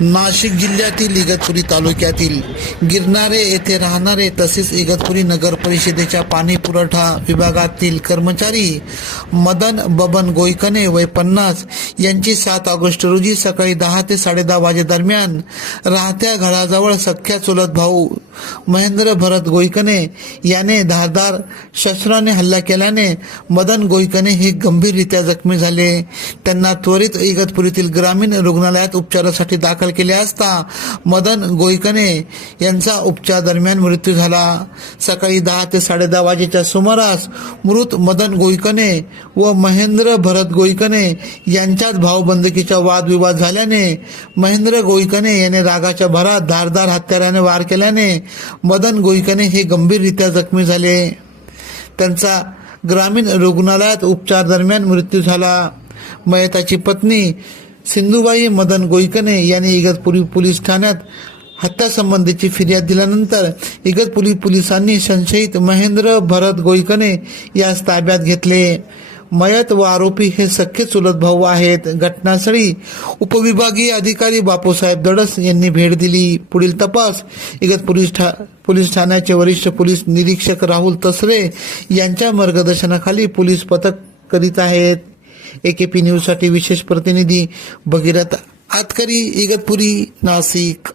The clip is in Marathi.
नाशिक जिल्ह्यातील इगतपुरी तालुक्यातील गिरणारे येथे राहणारे तसेच इगतपुरी नगर परिषदेच्या पाणी पुरवठा विभागातील कर्मचारी मदन बबन गोयकने वय पन्नास यांची सात ऑगस्ट रोजी सकाळी दहा ते साडेदहा वाजेदरम्यान राहत्या घराजवळ सख्या चुलत भाऊ महेंद्र भरत गोयकने याने धारदार शस्त्राने हल्ला केल्याने मदन गोयकने हे गंभीररित्या जखमी झाले. त्यांना त्वरित इगतपुरीतील ग्रामीण रुग्णालयात उपचारासाठी दाखल केले असता मदन गोयकने यांचा उपचार दरम्यान मृत्यू झाला. सकाळी दहा ते साडेदहा वाजेच्या सुमारास मृत मदन गोयकने व महेंद्र भरत गोयकने यांच्यात भावबंदकीचा वादविवाद झाल्याने महेंद्र गोयकने याने रागाच्या भरात धारदार हत्याराने वार केल्याने मदन गोयकने हे गंभीररित्या जखमी झाले. त्यांचा ग्रामीण रुग्णालयात उपचार दरम्यान मृत्यू झाला. मयताची पत्नी सिंधुबाई मदन गोईकने यांनी इगतपुरी पोलीस ठाण्यात हत्यासंबंधीची फिर्याद दिल्यानंतर इगतपुरी पोलिसांनी संशयित महेंद्र भरत गोईकने यास ताब्यात घेतले. मयत व आरोपी हे सख्खे चुलत भाऊ आहेत. घटनास्थळी उपविभागीय अधिकारी बापूसाहेब दडस यांनी भेट दिली. पुढील तपास इगतपुरी ठा पोलीस ठाण्याचे वरिष्ठ पोलीस निरीक्षक राहुल तसरे यांच्या मार्गदर्शनाखाली पोलीस पथक करीत आहेत. ए के पी न्यूजसाठी विशेष प्रतिनिधी भगीरथ आतकरी इगतपुरी नाशिक